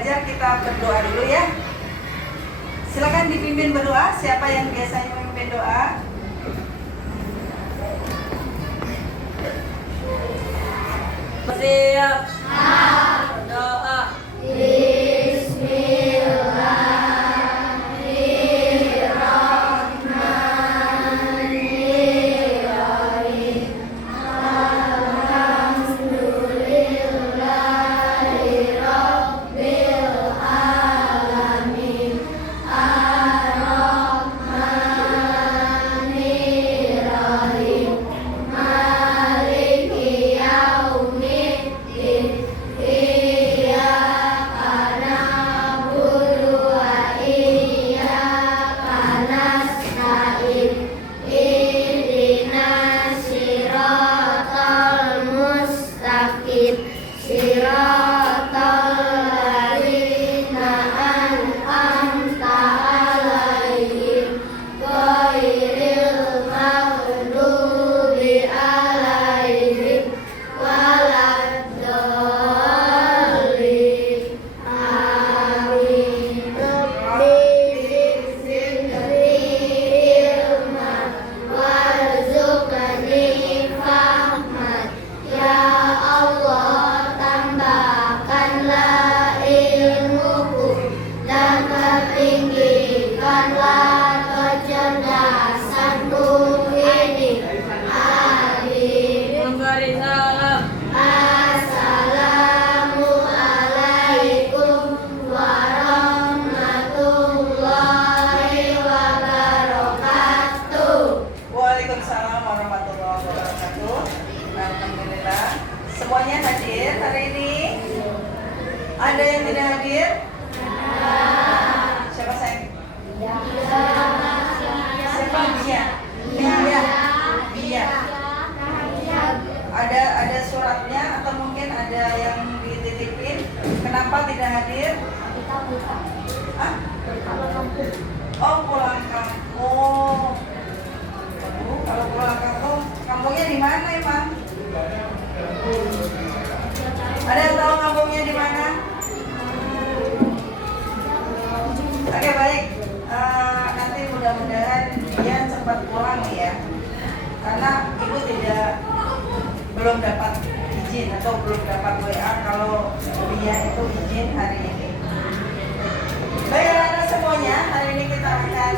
belajar, kita berdoa dulu ya. Silakan dipimpin berdoa. Siapa yang biasanya memimpin doa? Siap. Berdoa. Waalaikumsalam warahmatullahi wabarakatuh. Alhamdulillah semuanya hadir hari ini. Ada yang tidak hadir? Siapa sayang? Siapa? Bia. Ada suratnya atau mungkin ada yang dititipin? Kenapa tidak hadir? Hah? Oh, pulang kampung. Kalau pulang kampung, kampungnya di mana emang? Ada yang tahu kampungnya di mana? Oke, baik. Nanti mudah-mudahan dia cepat pulang ya. Karena ibu belum dapat izin atau belum dapat WA kalau dia itu izin hari ini. Baik, anak-anak semuanya, hari ini kita akan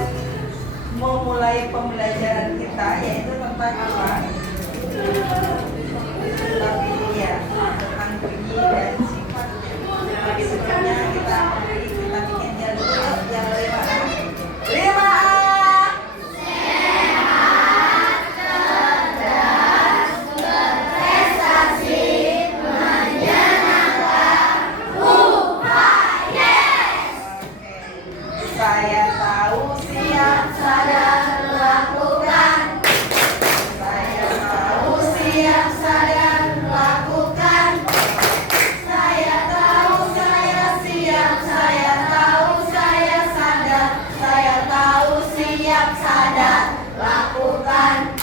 memulai pembelajaran kita, yaitu tentang apa? Tentang bunyi dan sifatnya. Tapi sebelumnya kita bikin dia dulu ya, yang 5A. 5A. Saya tahu, siap, sadar, lakukan. Saya tahu, siap, sadar, lakukan. Saya tahu, saya siap, saya tahu, saya sadar. Saya tahu, siap, sadar, lakukan.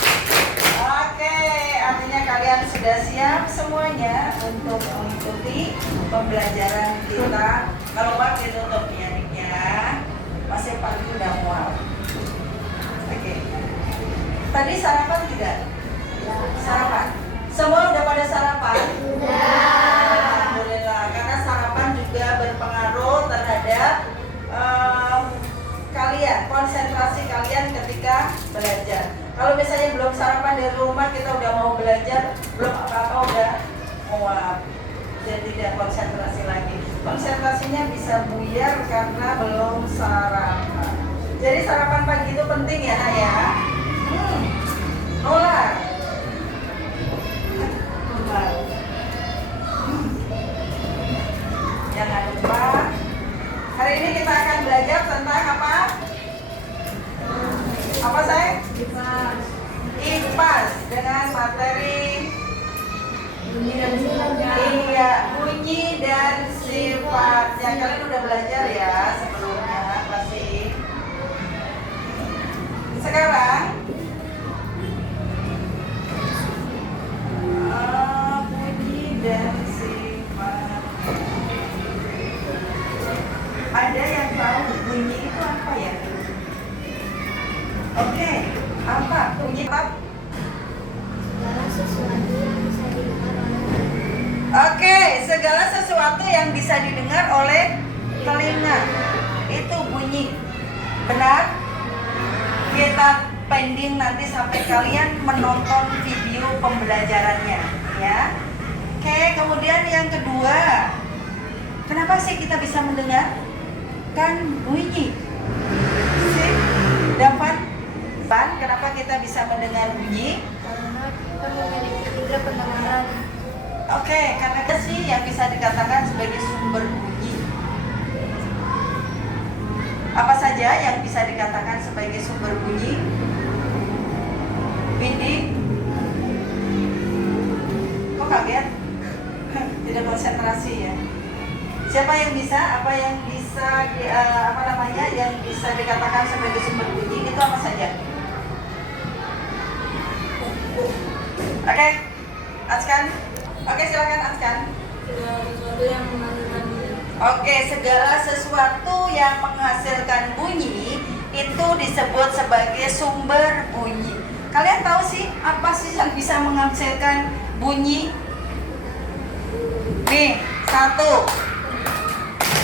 Oke, artinya kalian sudah siap semuanya untuk mengikuti pembelajaran kita. Kalau Pak ditutup ya, masih pagi udah mual. Oke. Tadi sarapan tidak? Sarapan. Semua udah pada sarapan? Alhamdulillah. Karena sarapan juga berpengaruh terhadap kalian, konsentrasi kalian ketika belajar. Kalau misalnya belum sarapan dari rumah, kita udah mau belajar, belum apa-apa udah mual. Jadi tidak konsentrasi lagi. Konsentrasinya bisa buyar karena belum sarapan. Jadi sarapan pagi itu penting ya, Nak ya. Nular. Jangan lupa. Hari ini kita akan belajar tentang apa? Apa sayang? IPAS dengan materi bunyi dan sifatnya. Kalian udah belajar ya sebelumnya pasti. Sekarang bunyi dan sifat. bunyi itu apa ya? Oke, apa bunyi apa? Oke, segala sesuatu yang bisa didengar oleh telinga itu bunyi. Benar? Kita pending nanti sampai kalian menonton video pembelajarannya, ya. Oke, kemudian yang kedua, kenapa sih kita bisa mendengar? Kan bunyi. Sih, Dapat? Kenapa kita bisa mendengar bunyi? Karena kita memiliki indera pendengaran. Oke, karena itu sih yang bisa dikatakan sebagai sumber bunyi. Apa saja yang bisa dikatakan sebagai sumber bunyi? Bindi? Kok kaget? Tidak konsentrasi ya. Siapa yang bisa? Apa yang bisa yang bisa dikatakan sebagai sumber bunyi itu apa saja? Oke, Atskan. Oke, silakan Atskan. Sesuatu yang menghasilkan bunyi. Oke, segala sesuatu yang menghasilkan bunyi itu disebut sebagai sumber bunyi. Kalian tahu sih apa sih yang bisa menghasilkan bunyi? Nih, satu.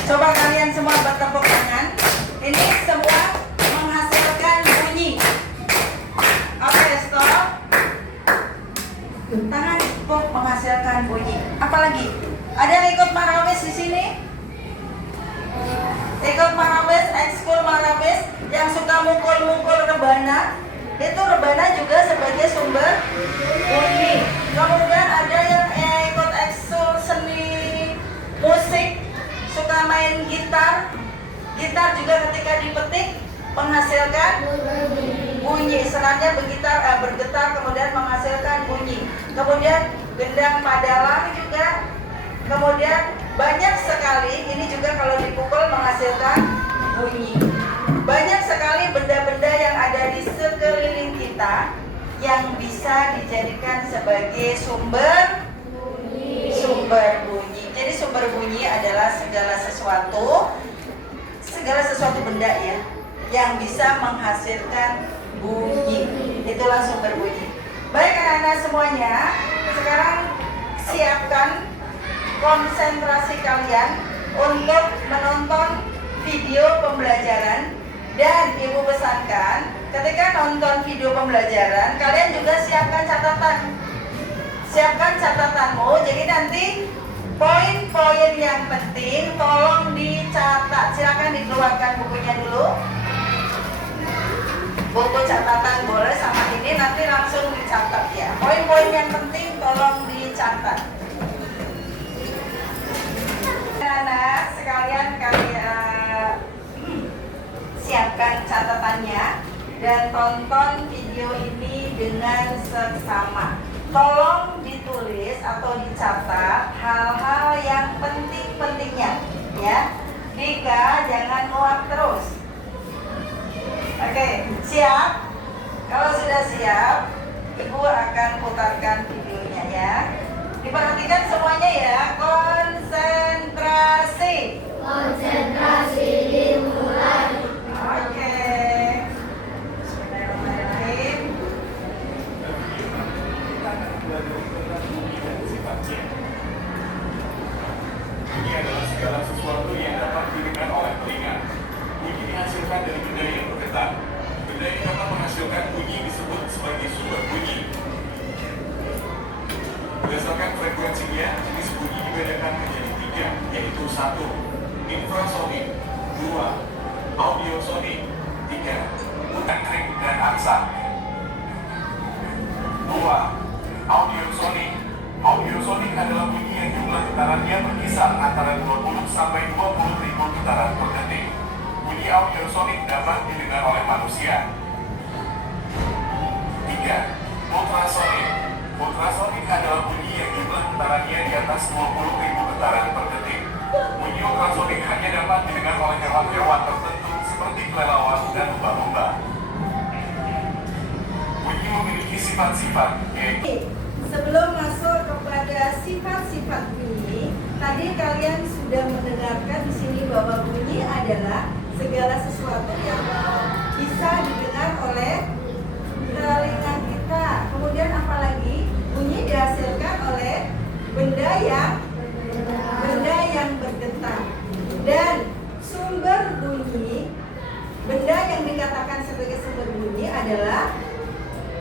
Coba kalian semua bertepuk tangan. Ini semua menghasilkan bunyi. Oke, stop. Tangan kok menghasilkan bunyi. Apalagi? Ada yang ikut marawis di sini? Ikut marawis, ekskul marawis yang suka mukul-mukul rebana. Itu rebana juga sebagai sumber bunyi. Kemudian ada yang ikut ekskul seni musik, suka main gitar. Gitar juga ketika dipetik menghasilkan bunyi. Senarnya bergetar kemudian menghasilkan bunyi. Kemudian gendang padalang juga. Kemudian banyak sekali ini juga kalau dipukul menghasilkan bunyi. Banyak sekali benda-benda yang ada di sekeliling kita yang bisa dijadikan sebagai sumber bunyi. Jadi sumber bunyi adalah segala sesuatu benda ya yang bisa menghasilkan bunyi. Itulah sumber bunyi. Baik anak-anak semuanya, sekarang siapkan konsentrasi kalian untuk menonton video pembelajaran. Dan ibu pesankan, ketika nonton video pembelajaran, kalian juga siapkan catatan. Siapkan catatanmu, jadi nanti poin-poin yang penting tolong dicatat. Silakan dikeluarkan bukunya dulu. Buku catatan boleh sama ini nanti langsung dicatat ya. Poin-poin yang penting tolong dicatat. Anak-anak sekalian kalian siapkan catatannya dan tonton video ini dengan seksama. Tolong ditulis atau dicatat hal-hal yang penting-pentingnya ya. Dika jangan nguap terus. Oke, siap? Kalau sudah siap, ibu akan putarkan videonya ya. Diperhatikan semuanya ya. Konsentrasi. Konsentrasi dimulai. Oke. Bismillahirrahmanirrahim. Bunyi adalah segala sesuatu yang dapat didengar oleh telinga. Bunyi dihasilkan dari benda yang bergetar. Benda yang dapat menghasilkan bunyi disebut sebagai sumber bunyi. Berdasarkan frekuensinya, jenis bunyi dibedakan menjadi 3, yaitu 1. Infrasonik, 2. Audiosonik, 3. Elektrik dan aksa. 2. Audiosonik. Audiosonik adalah bunyi yang jumlah getarannya berkisar antara 20 sampai 20 ribu getaran per detik. Bunyi audiosonik dapat didengar oleh manusia. 3. Ultrasonik. Ultrasonik adalah bunyi yang jumlah getarannya di atas 20 ribu getaran per detik. Bunyi ultrasonik hanya dapat didengar oleh hewan-hewan tertentu seperti kelelawar dan lumba-lumba. Bunyi memiliki sifat-sifat, yaitu Sebelum masuk kepada sifat-sifat bunyi, tadi kalian sudah mendengarkan di sini bahwa bunyi adalah segala sesuatu yang bisa didengar oleh telinga kita. Kemudian apalagi bunyi dihasilkan oleh benda yang bergetar. Dan sumber bunyi, benda yang dikatakan sebagai sumber bunyi adalah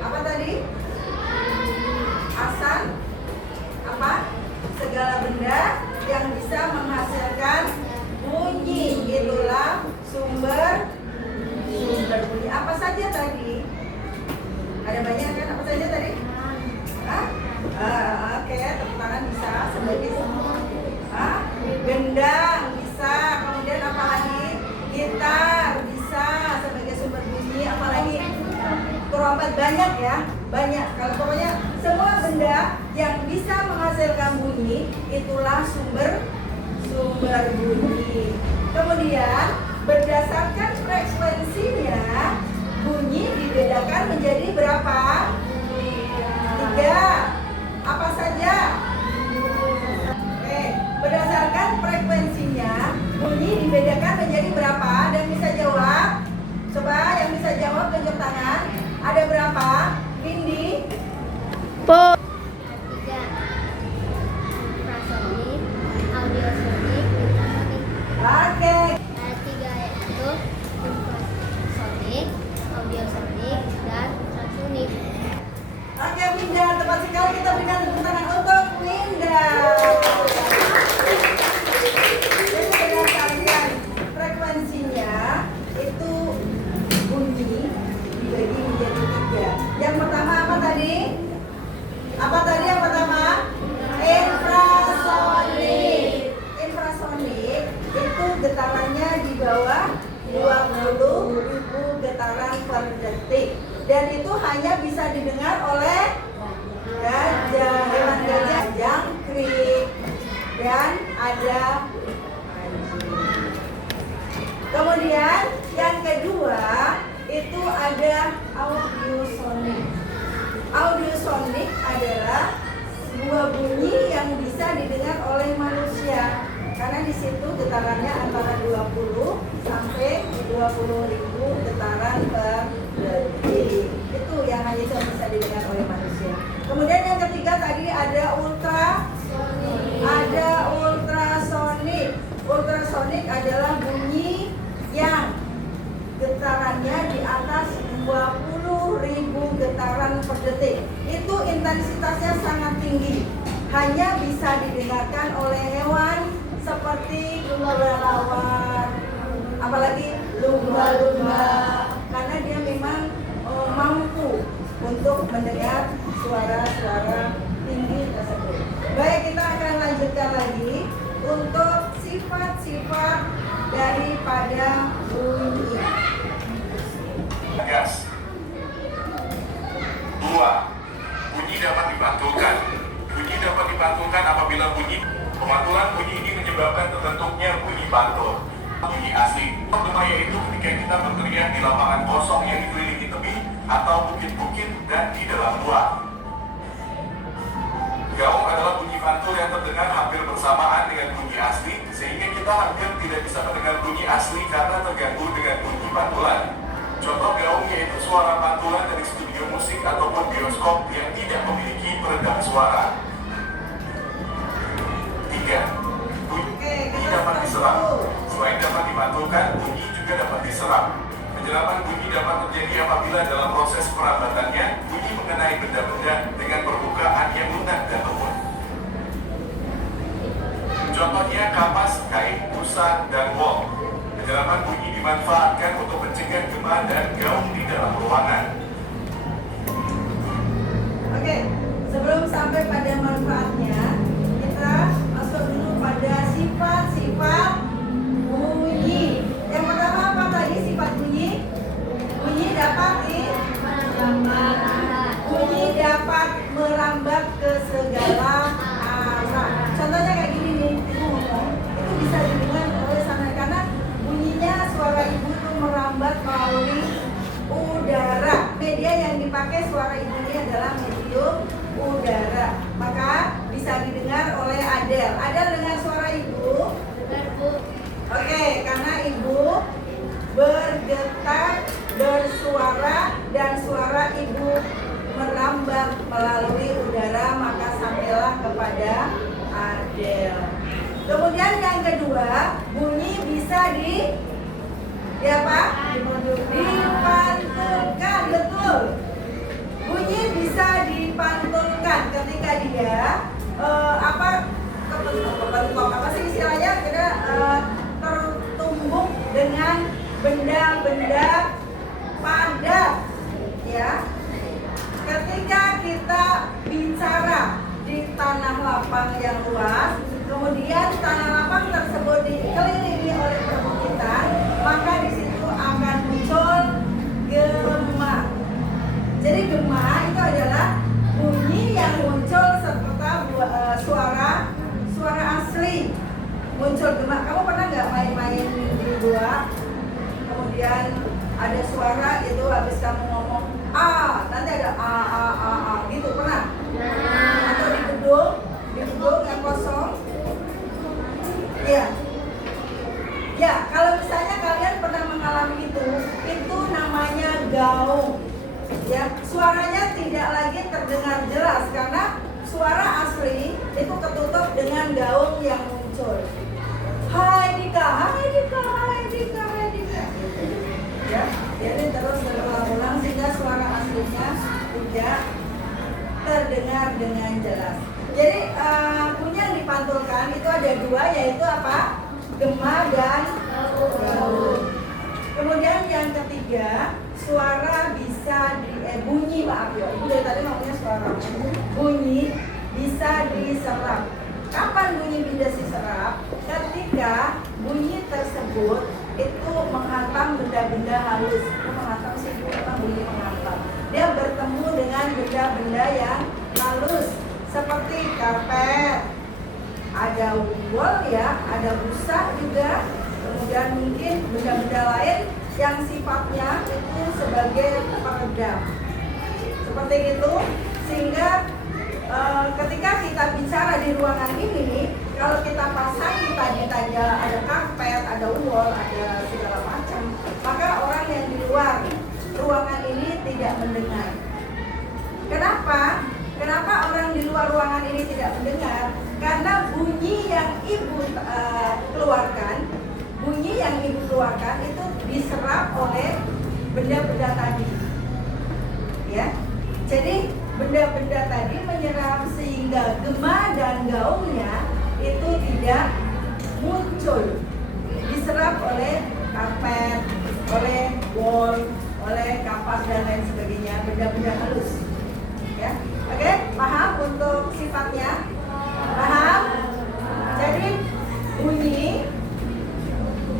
apa tadi? Asal apa? Segala benda yang bisa menghasilkan bunyi, itulah sumber bunyi. Apa saja tadi? Ada banyak kan? Apa saja tadi? Oke, tepuk tangan bisa sebagai gendang bisa. Kemudian apa lagi? Gitar bisa sebagai sumber bunyi. Apalagi trompet, banyak ya, banyak. Kalau pokoknya semua benda yang bisa menghasilkan bunyi itulah sumber bunyi. Kemudian berdasarkan frekuensinya bunyi dibedakan menjadi berapa? 3. Apa saja? Oke, berdasarkan frekuensinya bunyi dibedakan menjadi berapa? Dan bisa jawab? Coba yang bisa jawab tunjuk tangan. Ada berapa? Windy? Ada 3. Infrasonik, audiosonik, ultrasonik. Oke. Ada 3 yaitu infrasonik, audiosonik, dan ultrasonik. Oke, Winda, tepat sekali, kita berikan tepuk tangan untuk Winda. Jadi berdasarkan frekuensinya itu bunyi dibagi menjadi 3. Yang pertama apa tadi? Apa tadi yang pertama? Infrasonik. Infrasonik itu getarannya di bawah 20.000 getaran per detik. Dan itu hanya bisa didengar oleh gajah, hewan gajah, jangkrik, dan ada anjing. Kemudian yang kedua itu ada audiosonik. Audiosonik adalah sebuah bunyi yang bisa didengar oleh manusia. Karena di situ getarannya antara 20 sampai 20.000 getaran per detik. Itu yang hanya itu bisa didengar oleh manusia. Kemudian yang ketiga tadi ada ultrasonik. Ultrasonik adalah bunyi yang getarannya di atas 20.000 getaran per detik. Itu intensitasnya sangat tinggi. Hanya bisa didengarkan oleh hewan seperti kelelawar, apalagi lumba-lumba, karena dia memang mampu untuk mendengar suara-suara tinggi tersebut. Baik, kita akan lanjutkan lagi untuk sifat-sifat daripada bunyi. Gas. 2. Bunyi dapat dipantulkan. Bunyi dapat dipantulkan apabila pemantulan bunyi ini menyebabkan terbentuknya bunyi pantul. Bunyi asli. Bahaya itu ketika kita berteriak di lapangan kosong yang dikelilingi tebing atau bukit-bukit dan di dalam gua. Gaung adalah bunyi pantul yang terdengar hampir bersamaan dengan bunyi asli, sehingga kita hampir tidak bisa mendengar bunyi asli karena terganggu dengan bunyi pantulan. Contoh gaung yaitu suara pantulan dari studio musik ataupun bioskop yang tidak memiliki peredam suara. 3. Bunyi dapat diserap. Selain dapat dipantulkan, bunyi juga dapat diserap. Penyerapan bunyi dapat terjadi apabila dalam proses perabatannya bunyi mengenai benda-benda dengan permukaan yang lunak dan lembut. Contohnya kapas, kain, busa, dan wol. Penyerapan bunyi dimanfaatkan untuk mencegah gema dan gaung di dalam ruangan. Oke, sebelum sampai pada manfaatnya, kita masuk dulu pada sifat-sifat bunyi. Yang pertama apa tadi sifat bunyi? Bunyi dapat merambat ke segala arah. Contohnya kayak gini nih, ibu ngomong, itu bisa didengar oleh sana karena bunyinya suara ibu itu merambat melalui udara. Media yang dipakai suara ibu ini adalah medium udara, maka bisa didengar oleh Adel. Adel dengan suara ibu. Dengar, Bu. melalui udara, maka sampailah kepada Adele. Kemudian yang kedua, bunyi bisa dipantulkan, betul. Bunyi bisa dipantulkan ketika dia kebentuk apa sih istilahnya? Kita tertumbuk dengan benda-benda padat, ya. Ketika kita bicara di tanah lapang yang luas, kemudian tanah lapang tersebut dikelilingi oleh perbukitan, maka di situ akan muncul gema. Jadi gema itu adalah bunyi yang muncul serta suara asli. Muncul gema. Kamu pernah nggak main-main di gua? Kemudian ada suara itu habis kamu ngomong nanti ada a gitu, pernah? Atau di gedung yang kosong? Iya. Ya, kalau misalnya kalian pernah mengalami itu namanya gaung. Ya, suaranya tidak lagi terdengar jelas karena suara asli itu ketutup dengan gaung yang muncul. Hai Dika, hai Dika, hai Dika, hai Dika. Ya, jadi terus berulang-ulang sehingga suara aslinya tidak terdengar dengan jelas. Jadi bunyi yang dipantulkan itu ada dua, yaitu apa? Gema dan gaung. Kemudian yang ketiga, suara bisa bunyi, maaf ya, ibu dari tadi ngomongnya suara. Bunyi bisa diserap. Kapan bunyi bisa diserap? Ketika bunyi tersebut itu menghantam benda-benda halus. Menghantam sih, memang bunyi menghantam. Dia bertemu dengan benda-benda yang halus seperti karpet, ada wool ya, ada busa juga, kemudian mungkin benda-benda lain yang sifatnya itu sebagai peredam. Seperti itu, sehingga ketika kita bicara di ruangan ini, kalau kita pasang tadi ada karpet, ada wool, ada segala macam, maka orang yang di luar ruangan ini tidak mendengar. Kenapa? Kenapa orang di luar ruangan ini tidak mendengar? Karena bunyi yang ibu keluarkan itu diserap oleh benda-benda tadi. Ya. Jadi benda-benda tadi menyerap sehingga gema dan gaungnya itu tidak muncul. Diserap oleh karpet, oleh wall, oleh kapas dan lain sebagainya, benda-benda halus. Ya. Oke, paham untuk sifatnya? Paham? Jadi bunyi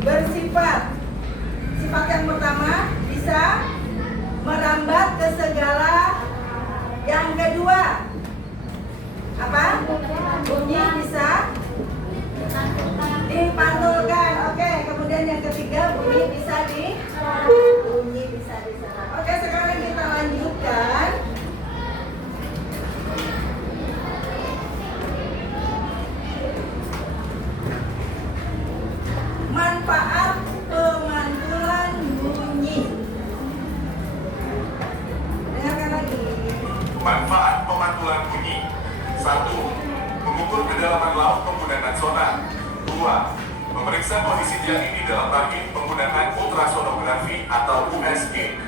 bersifat. Sifat yang pertama bisa merambat ke segala. Yang kedua apa? Bunyi bisa dipantulkan. Oke, kemudian yang ketiga bunyi bisa diserap. Oke, sekarang kita lanjutkan. Manfaat pemantulan bunyi. Dengarkan lagi. Manfaat pemantulan bunyi. 1. Mengukur kedalaman laut menggunakan sonar. 2. Memeriksa kondisi jaring di dalam angin menggunakan ultrasonografi atau USG.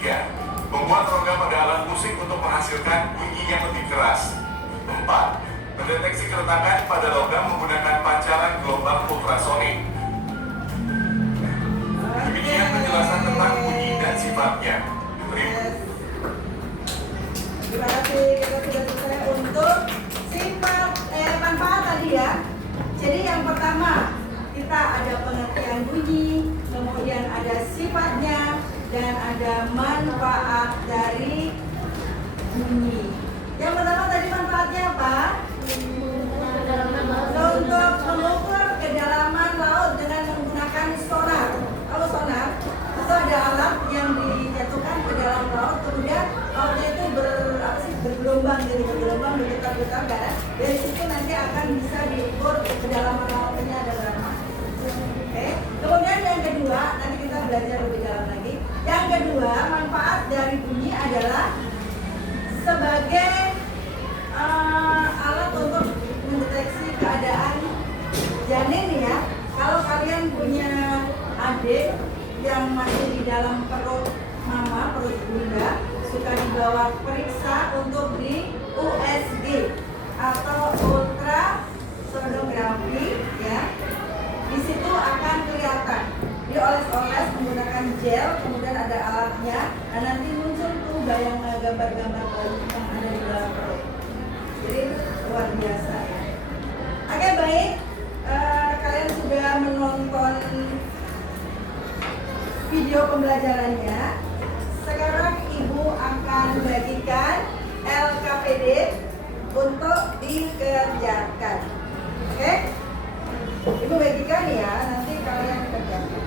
3. Membuat rongga pada alat musik untuk menghasilkan bunyi yang lebih keras. 4. Mendeteksi keretakan pada logam menggunakan pancaran gelombang ultrasonik. Demikian penjelasan tentang bunyi dan sifatnya. Terima kasih, kita sudah selesai untuk sifat manfaat tadi ya. Jadi yang pertama kita ada pengertian bunyi, kemudian ada sifatnya, dan ada manfaat dari bunyi. Yang pertama tadi manfaatnya apa? Untuk mengukur kedalaman laut dengan menggunakan sonar. Kalau sonar itu ada alat yang dijatuhkan ke dalam laut, kemudian lautnya itu bergelombang bergetar-getar kan. Dari situ nanti akan bisa diukur kedalaman lautnya ada berapa. Oke. Kemudian yang kedua, nanti kita belajar lebih dalam lagi. Yang kedua, manfaat dari bunyi adalah sebagai adik yang masih di dalam perut mama, perut bunda, suka dibawa periksa untuk di USG atau ultrasonografi, ya. Di situ akan kelihatan dioles-oles menggunakan gel, kemudian ada alatnya, dan nanti muncul tuh gambar-gambar bayi yang ada di dalam perut. Jadi luar biasa ya. Oke, baik. Kalian sudah menonton video pembelajarannya. Sekarang Ibu akan bagikan LKPD untuk dikerjakan. Oke? Ibu bagikan ya, nanti kalian kerjakan.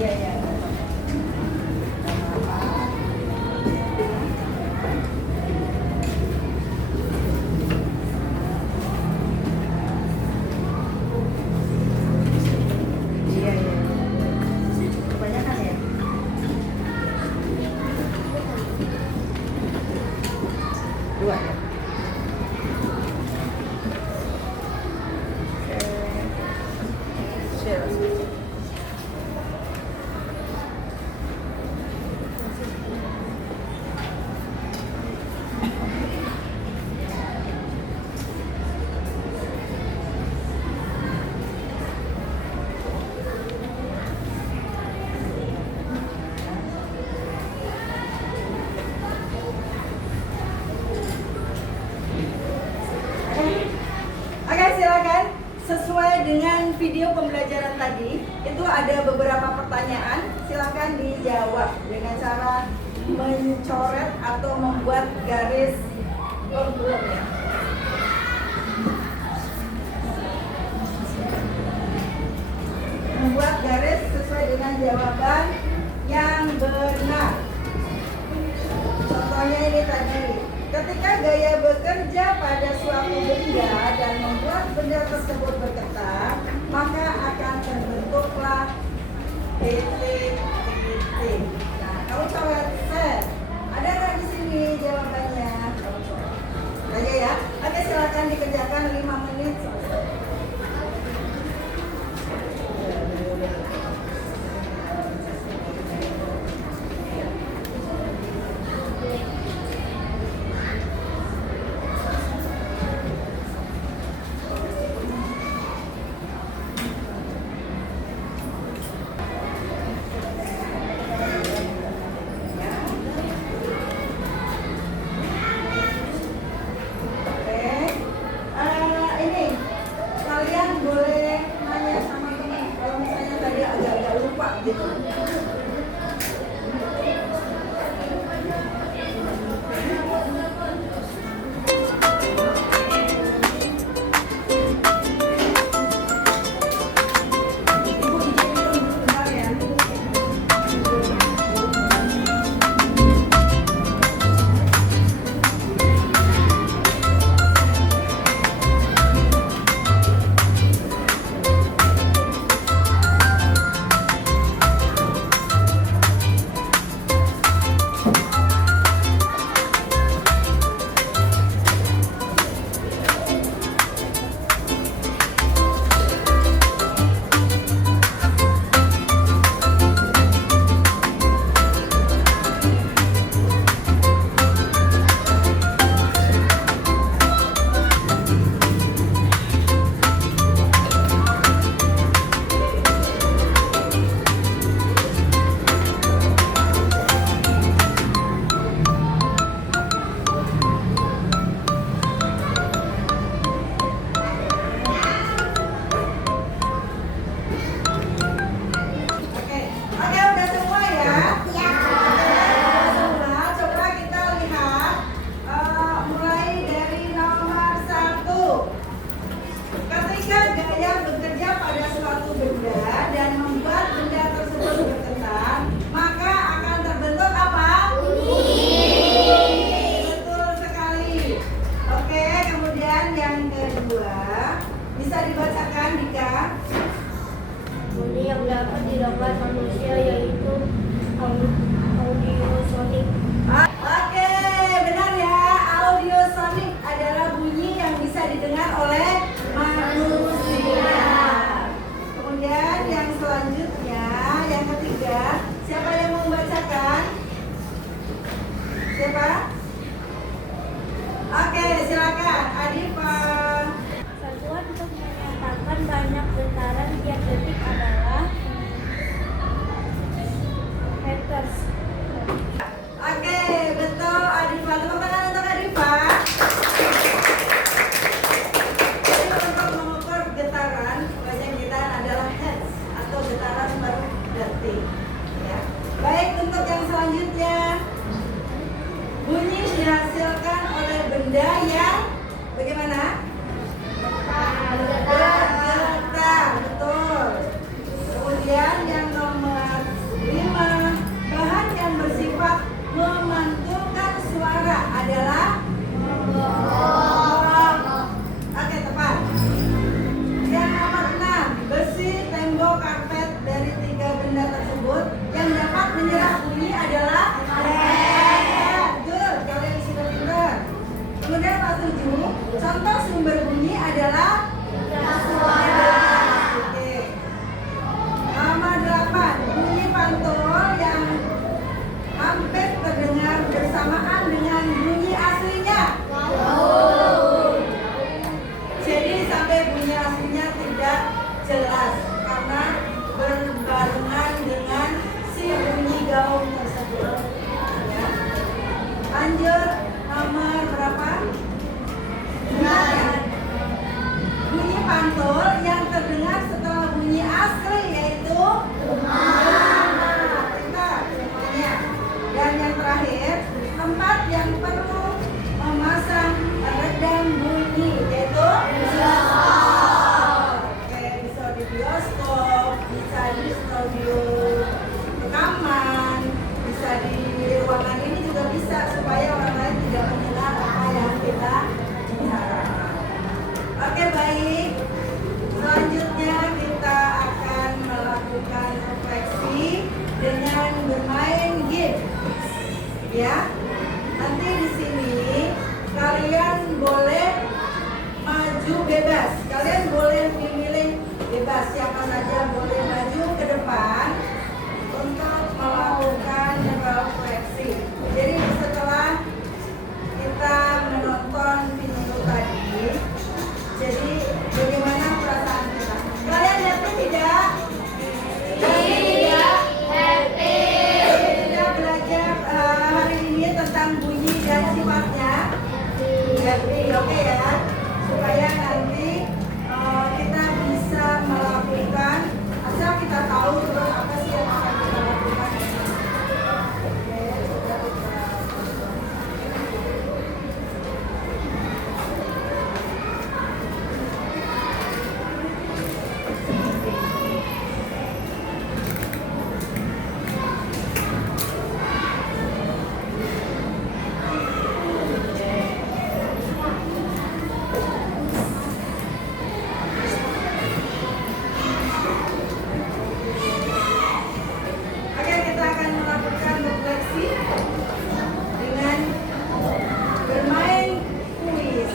Iya, iya. Iya, iya. Kebanyakan ya? Dua ya? Share. Oke, silakan. Sesuai dengan video pembelajaran tadi, itu ada beberapa pertanyaan. Silakan dijawab dengan cara mencoret atau membuat garis belum ya. Membuat garis sesuai dengan jawaban yang benar. Contohnya ini tadi, ketika gaya bekerja pada suatu benda dan membuat benda tersebut bergetar, maka akan terbentuklah titik-titik. Nah, kamu coret set. Ada nggak di sini jawabannya? Kamu coret. Aja ya. Oke, silakan dikerjakan 5 menit selesai. Oke. dibacakan, Dika? Bunyi yang dapat didengar manusia yaitu audiosonik. Oke, benar ya. Audiosonik adalah bunyi yang bisa didengar oleh manusia. Kemudian yang selanjutnya, yang ketiga, siapa yang mau membacakan? Siapa? Oke, silakan. Adifa. Satuan untuk menyatakan banyak getaran tiap detik adalah hertz. Oke, betul Adifa. Tepuk tangan untuk Adifa. Jadi untuk mengukur getaran, banyak getaran adalah hertz atau getaran per detik. Ya. Baik, untuk yang selanjutnya, bunyi dihasilkan oleh benda yang bagaimana? Bergetar, betul. Kemudian yang nomor 5, bahan yang bersifat memantulkan suara adalah oke, tepat. Yang nomor 6, besi, tembok, karpet. Dari 3 benda tersebut yang dapat menyerap bunyi adalah betul, kalian sudah pintar. Kemudian nomor 7, contoh sumber bunyi adalah oke. Nomor 8, bunyi pantul yang hampir terdengar bersamaan dengan bunyi aslinya. Jadi sampai bunyi aslinya tidak jelas karena berbarengan dengan si bunyi gaung tersebut. Ya. Lanjut, nomor berapa? 9. Bunyi pantul yang terdengar setelah bunyi asli yaitu kita semuanya. Dan yang terakhir, tempat yang perlu memasang redam bunyi yaitu bioskop. Oke, bisa di bioskop, bisa di studio rekaman, bisa di ruangan ini juga bisa supaya orang lain tidak mendengar apa yang kita bicarakan. Oke, baik. Selanjutnya kita akan melakukan refleksi dengan bermain game. Ya. Nanti di sini kalian boleh maju bebas. Kalian boleh memilih bebas, siapa saja boleh maju ke depan untuk melakukan refleksi. Jadi setelah kita menonton video tadi, jadi bagaimana perasaan kita? Kalian happy tidak? Tidak? Happy. Kita belajar hari ini tentang bunyi dan sifatnya. Happy, oke ya? Supaya nanti kita bisa melakukan, asal kita tahu terus apa sih yang akan kita lakukan. Oke, sudah kita. Oke, kita akan melakukan refleksi dengan bermain kuis.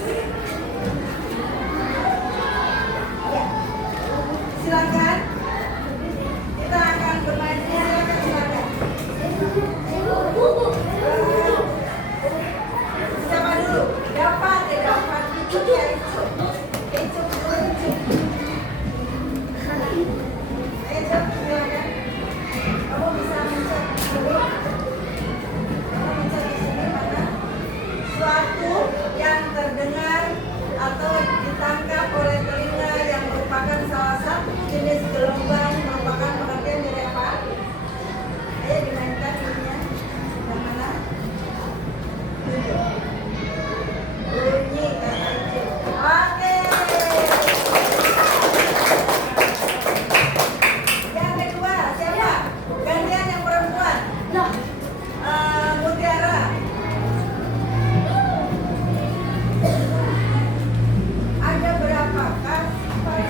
Ya. Silakan. Kita akan bermain kuis. Silakan. Siapa dulu? Dapat. Itu ya itu. Itu dulu. Ayo, silakan. Kamu bisa mencet dulu. Kamu mencet di sini mana? Suatu yang terdengar atau ditangkap oleh telinga yang merupakan salah satu jenis gelombang merupakan pengertian dari apa? Ayo dimainkan ininya. Yang mana? Tunjuk. Bunyi kata itu. Oke. Yang kedua siapa? Gantian yang perempuan. Mutiara. Ada berapakah sifat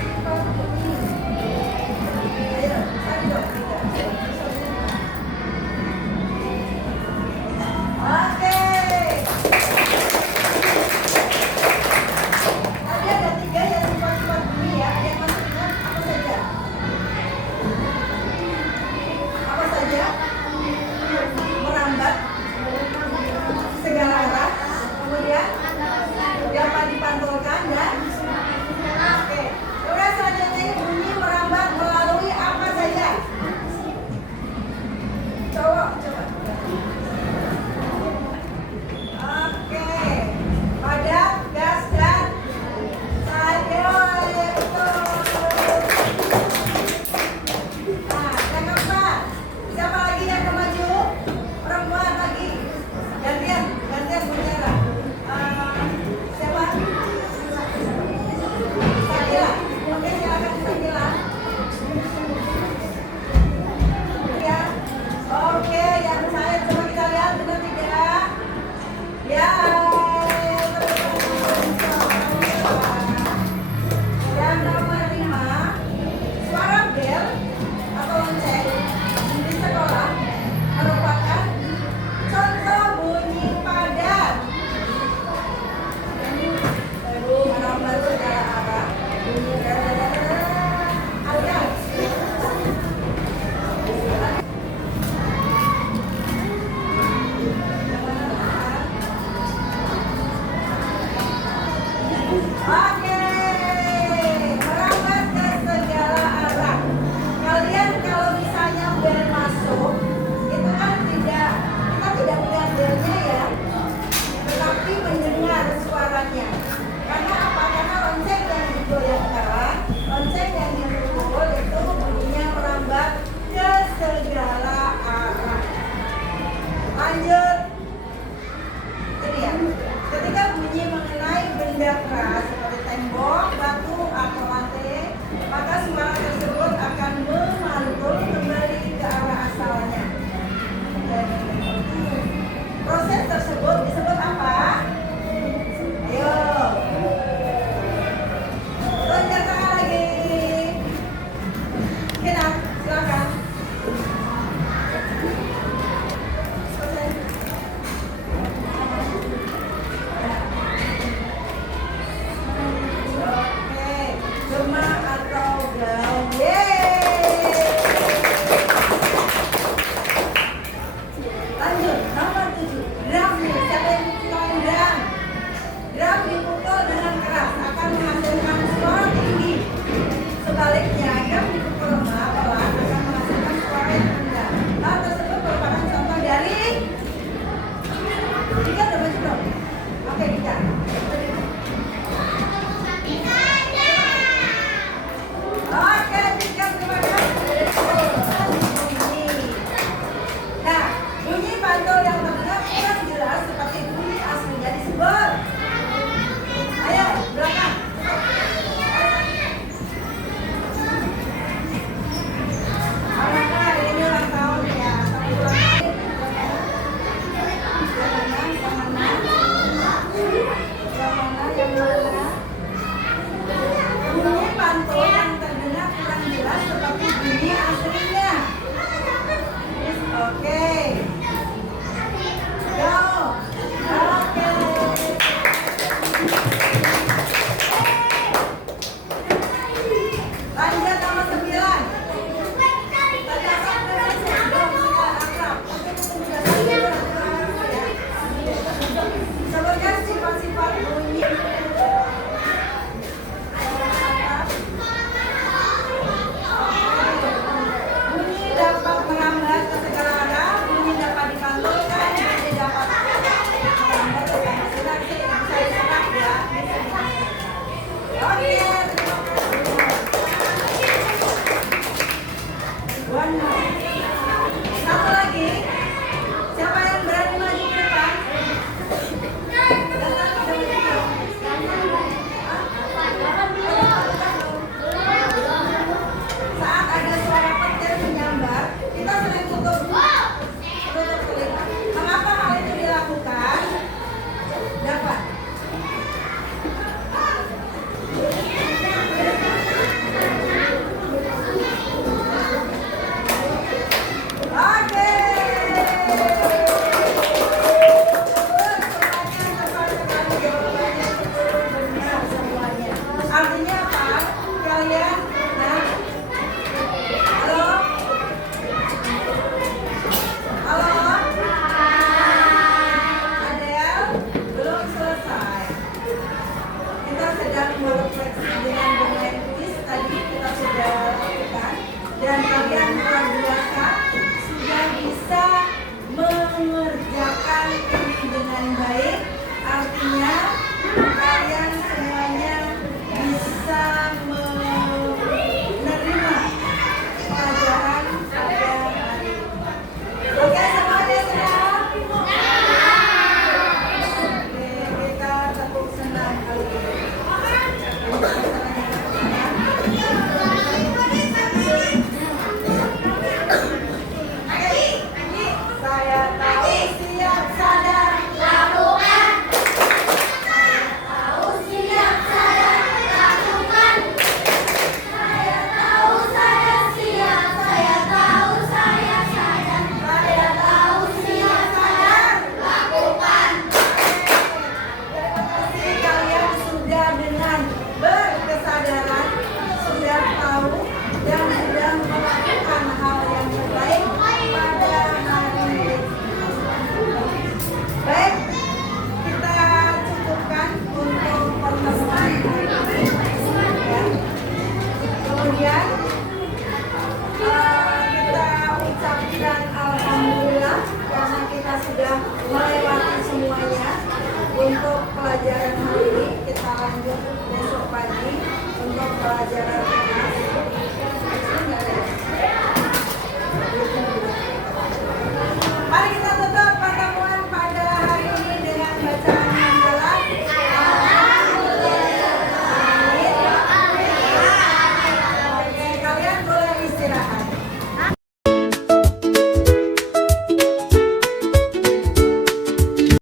Oke, merambat ke segala arah. Kalian kalau misalnya bel masuk, itu kan kita tidak melihat belnya ya, tetapi mendengar suaranya. Karena apa? Karena lonceng yang digoyangkan, lonceng yang dipukul itu bunyinya merambat ke segala arah. Lanjut. Jadi ya, ketika bunyi mengenai benda keras seperti tembok, batu, atau lantai, maka suara tersebut akan memantul kembali ke arah asalnya. Dan proses tersebut disebut apa? Ayo, loncat tangan lagi. Kena, silakan. Selesai. Oke, gema atau gaung. Yeay. Lanjut, nomor 7. Drum nih, siapa yang sukain drum? Drum dipukul dengan keras akan menghasilkan suara tinggi. Sebaliknya, drum dipukul lemah pelan akan menghasilkan suara yang rendah. Hal tersebut merupakan contoh dari Dika udah baca belum? Oke, Dika. Oke, Dika, terima kasih. Nah, bunyi pantul yang terdengar kurang jelas seperti bunyi aslinya disebut. Ayo, belakang. Anak-anak, hari ini ulang tahun ya. Selamat ulang tahun. Yang mana? Bunyi pantul yang terdengar kurang jelas seperti bunyi aslinya. Oke. Go. Oke. Lanjut nomor 9. Sebutkan sifat-sifat bunyi. pelajaran